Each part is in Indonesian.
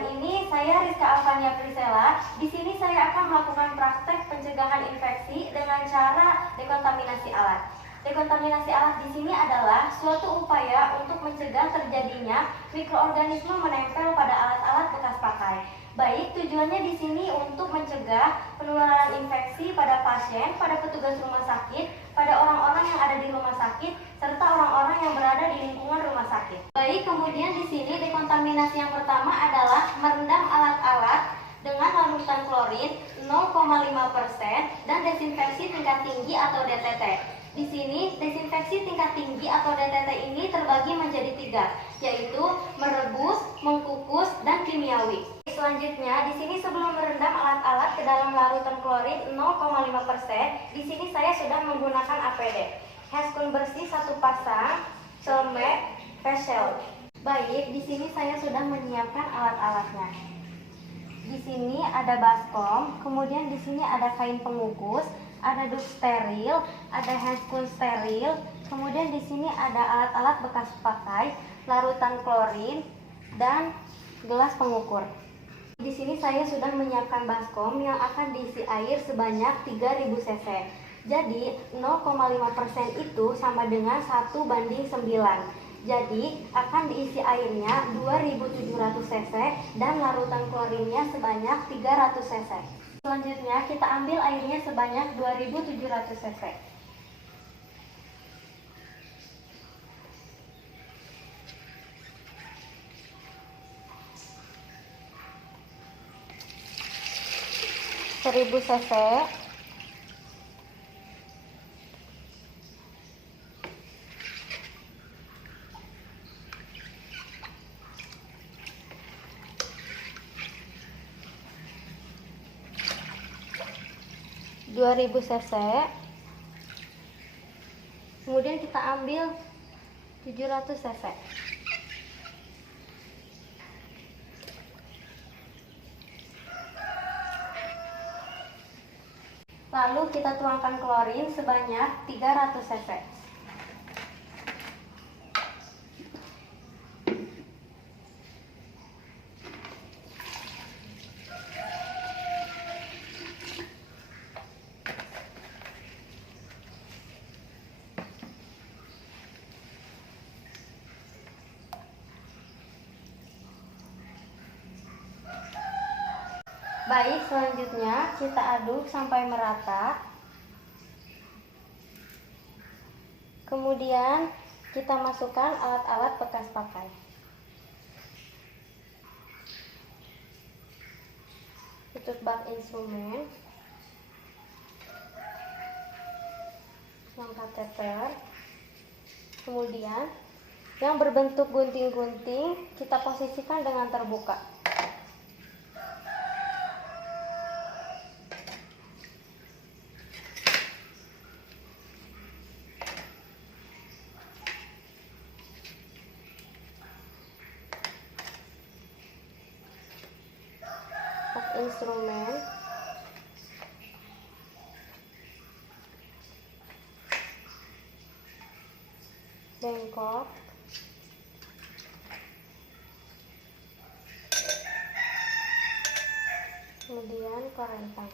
kesempatan ini saya Rizka Alfania Priscilla. Di sini saya akan melakukan praktek pencegahan infeksi dengan cara dekontaminasi alat. Dekontaminasi alat di sini adalah suatu upaya untuk mencegah terjadinya mikroorganisme menempel pada alat-alat bekas pakai. Baik, tujuannya di sini untuk mencegah penularan infeksi pada pasien, pada petugas rumah sakit, pada orang-orang yang ada di rumah sakit, serta orang-orang yang berada di lingkungan rumah sakit. Baik, kemudian di sini dekontaminasi yang pertama adalah merendam alat-alat dengan larutan klorin 0,5% dan desinfeksi tingkat tinggi atau DTT. Di sini desinfeksi tingkat tinggi atau DTT ini terbagi menjadi 3, yaitu merebus, mengkukus, dan kimiawi. Selanjutnya, di sini sebelum merendam alat-alat ke dalam larutan klorin 0,5%, di sini saya sudah menggunakan APD. Handscoon bersih 1 pasang, celemek, face shield. Baik, di sini saya sudah menyiapkan alat-alatnya. Di sini ada baskom, kemudian di sini ada kain pengukus, ada dus steril, ada handscoon steril, kemudian di sini ada alat-alat bekas pakai, larutan klorin, dan gelas pengukur. Di sini saya sudah menyiapkan baskom yang akan diisi air sebanyak 3000 cc. Jadi 0,5% itu sama dengan 1:9. Jadi akan diisi airnya 2700 cc dan larutan klorinnya sebanyak 300 cc. Selanjutnya kita ambil airnya sebanyak 2700 cc. Seribu cc. Ribu cc. Kemudian kita ambil 700 cc. Lalu kita tuangkan klorin sebanyak 300 cc. Baik, selanjutnya kita aduk sampai merata. Kemudian kita masukkan alat-alat bekas pakai. Tutup bak instrumen, yang kateter. Kemudian yang berbentuk gunting-gunting kita posisikan dengan terbuka. Instrumen, bengkok, kemudian korentang.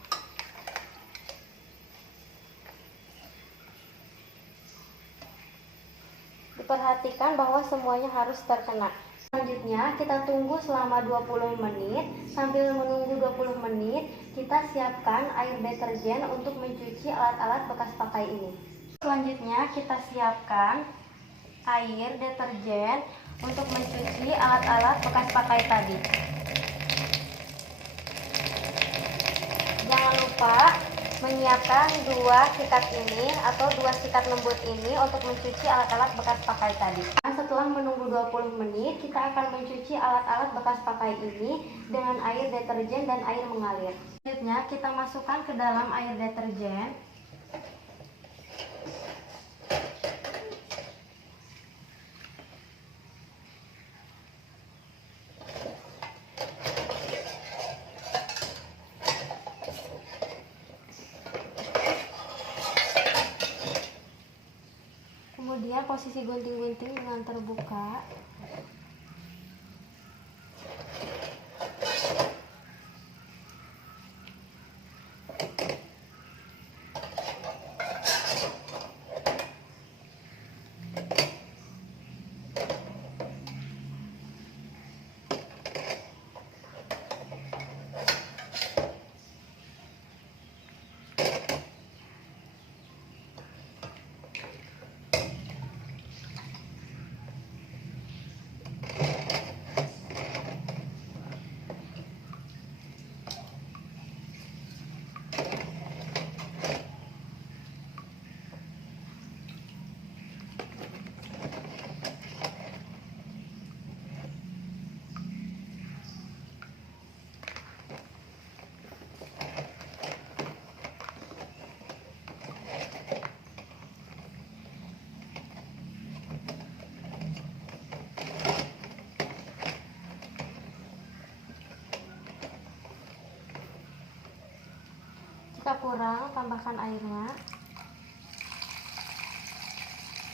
Diperhatikan bahwa semuanya harus terkena. Selanjutnya kita tunggu selama 20 menit. Sambil menunggu 20 menit, kita siapkan air deterjen untuk mencuci alat-alat bekas pakai ini. Selanjutnya kita siapkan air deterjen untuk mencuci alat-alat bekas pakai tadi. Jangan lupa menyiapkan 2 sikat ini atau 2 sikat lembut ini untuk mencuci alat-alat bekas pakai tadi. Setelah menunggu 20 menit, kita akan mencuci alat-alat bekas pakai ini dengan air deterjen dan air mengalir. Selanjutnya kita masukkan ke dalam air deterjen. Kemudian posisi gunting-gunting dengan terbuka. kurang, tambahkan airnya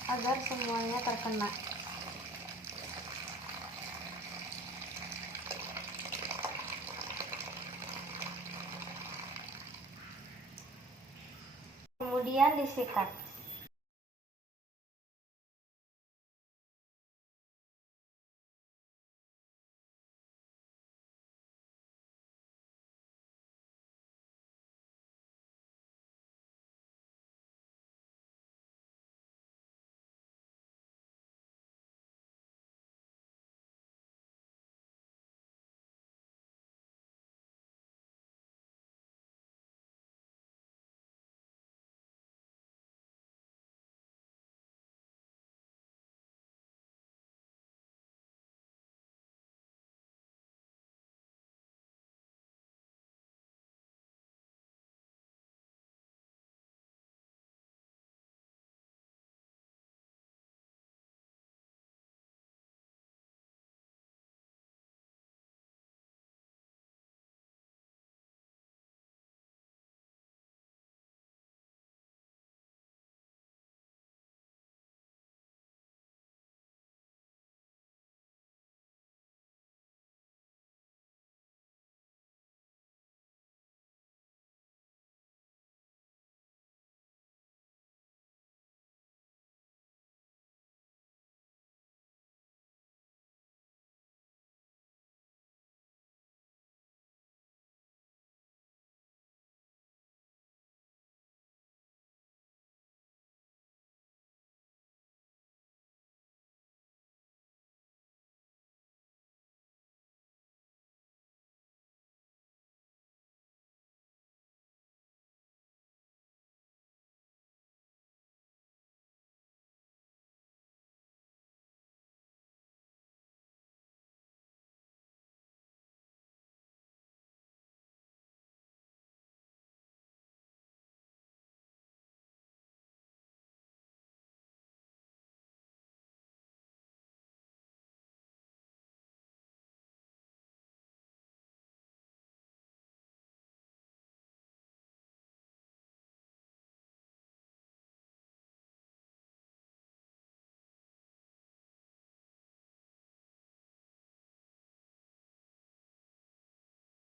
agar semuanya terkena. Kemudian disikat.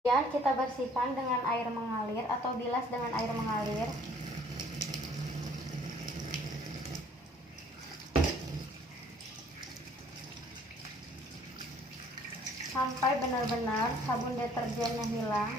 Kemudian kita bersihkan dengan air mengalir atau bilas dengan air mengalir. Sampai benar-benar sabun deterjennya hilang.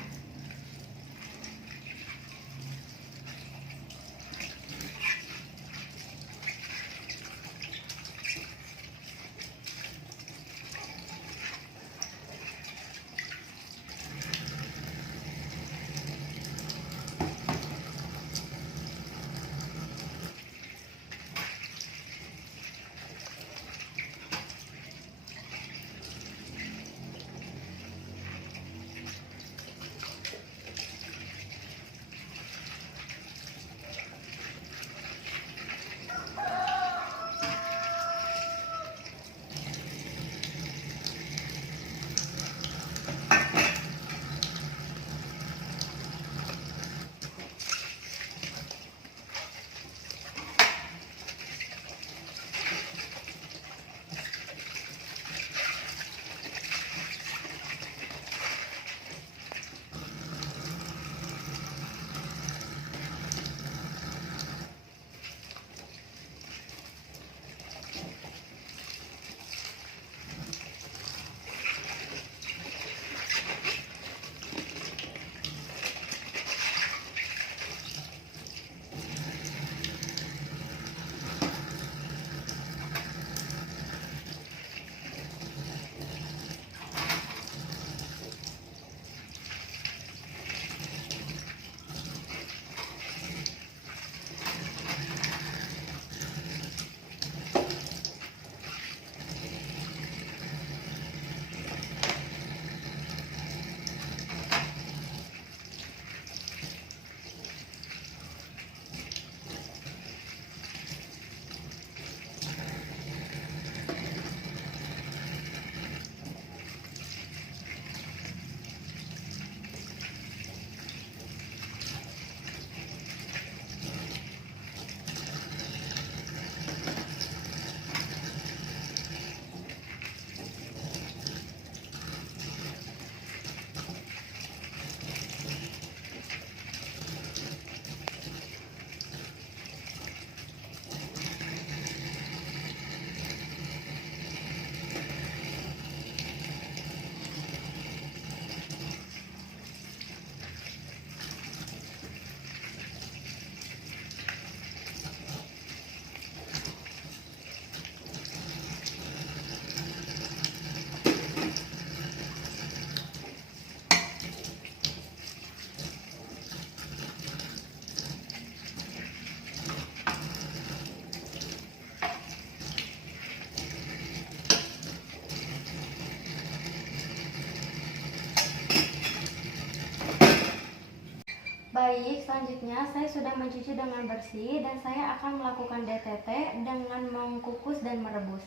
Baik, selanjutnya saya sudah mencuci dengan bersih dan saya akan melakukan DTT dengan mengukus dan merebus.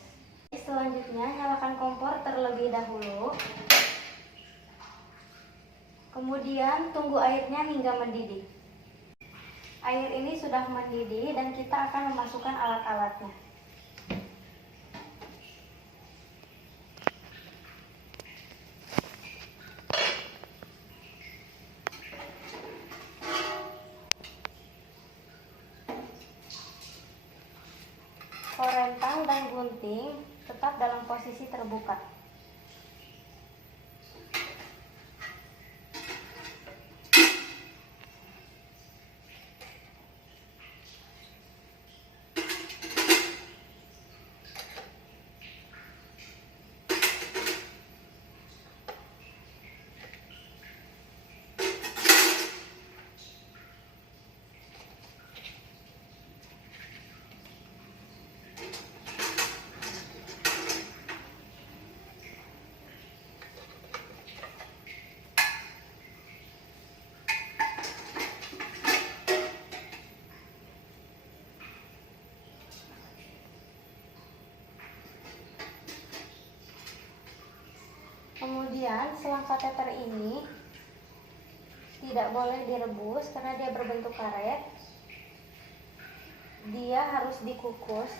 Selanjutnya, nyalakan kompor terlebih dahulu. Kemudian tunggu airnya hingga mendidih. Air ini sudah mendidih dan kita akan memasukkan alat-alatnya. Korentang dan gunting tetap dalam posisi terbuka. Kemudian selang kateter ini tidak boleh direbus karena dia berbentuk karet. Dia harus dikukus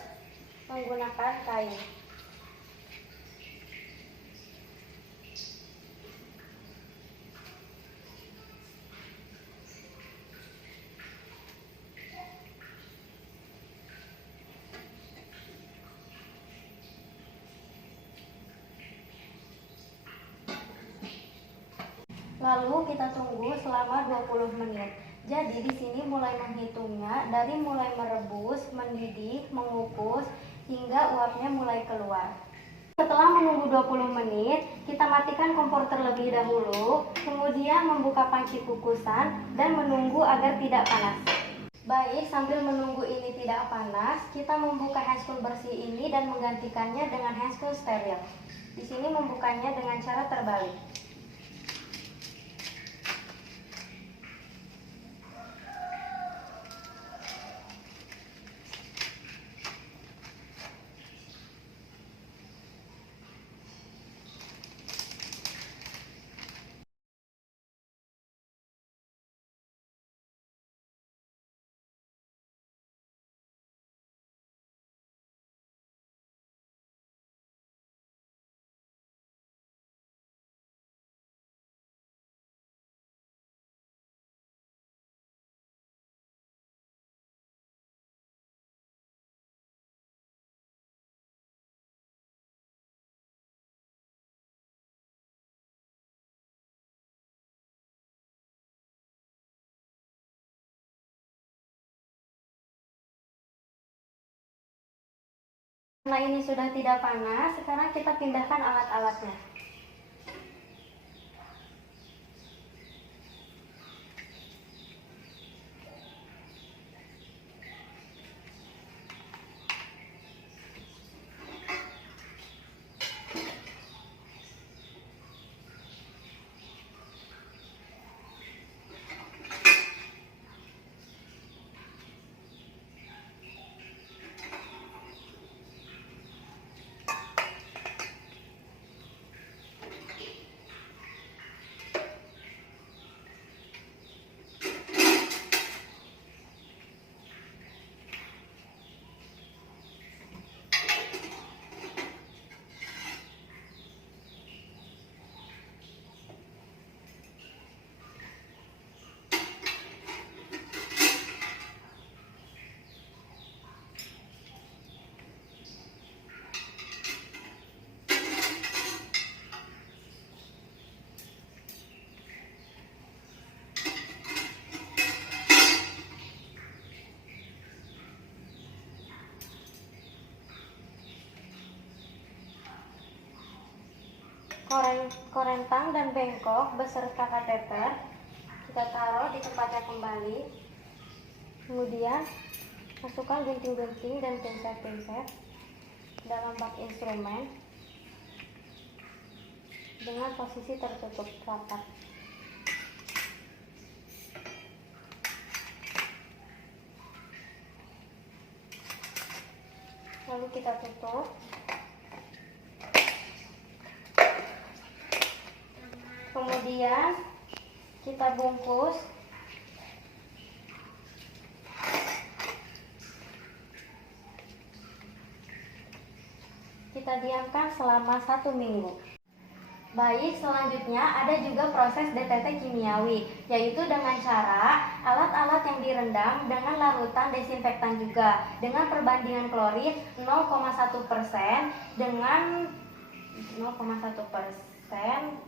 menggunakan kain. Lalu kita tunggu selama 20 menit. Jadi di sini mulai menghitungnya dari mulai merebus, mendidih, mengukus hingga uapnya mulai keluar. Setelah menunggu 20 menit, kita matikan kompor terlebih dahulu, kemudian membuka panci kukusan dan menunggu agar tidak panas. Baik, sambil menunggu ini tidak panas, kita membuka handscool bersih ini dan menggantikannya dengan handscool steril. Di sini membukanya dengan cara terbalik. Karena ini sudah tidak panas, sekarang kita pindahkan alat-alatnya. Korentang dan bengkok beserta kateter kita taruh di tempatnya kembali. Kemudian masukkan gunting-gunting dan pinset-pinset dalam bak instrumen dengan posisi tertutup rapat. Lalu kita tutup. Kemudian kita bungkus. Kita diamkan selama 1 minggu. Baik, selanjutnya ada juga proses DTT kimiawi, yaitu dengan cara alat-alat yang direndam dengan larutan desinfektan juga dengan perbandingan klorin 0,1% dengan 0,1%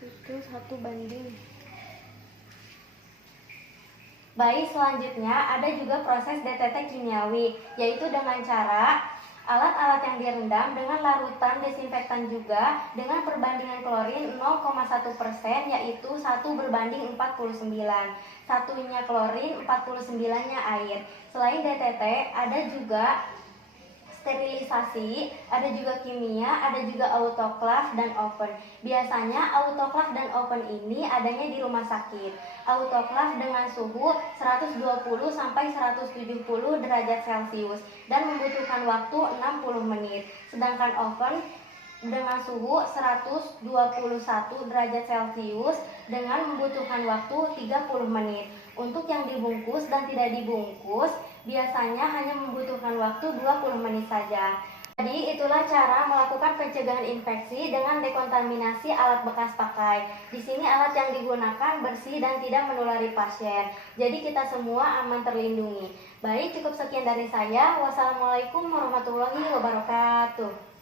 itu 1:. Baik, selanjutnya ada juga proses DTT kimiawi, yaitu dengan cara alat-alat yang direndam dengan larutan desinfektan juga dengan perbandingan klorin 0,1%, yaitu 1:49. Satunya klorin, 49-nya air. Selain DTT, ada juga sterilisasi, ada juga kimia, ada juga autoclave dan oven. Biasanya autoclave dan oven ini adanya di rumah sakit. Autoclave dengan suhu 120 sampai 170 derajat Celcius dan membutuhkan waktu 60 menit. Sedangkan oven dengan suhu 121 derajat Celcius dengan membutuhkan waktu 30 menit. Untuk yang dibungkus dan tidak dibungkus biasanya hanya membutuhkan waktu 20 menit saja. Jadi itulah cara melakukan pencegahan infeksi dengan dekontaminasi alat bekas pakai. Di sini alat yang digunakan bersih dan tidak menulari pasien. Jadi kita semua aman terlindungi. Baik, cukup sekian dari saya. Wassalamualaikum warahmatullahi wabarakatuh.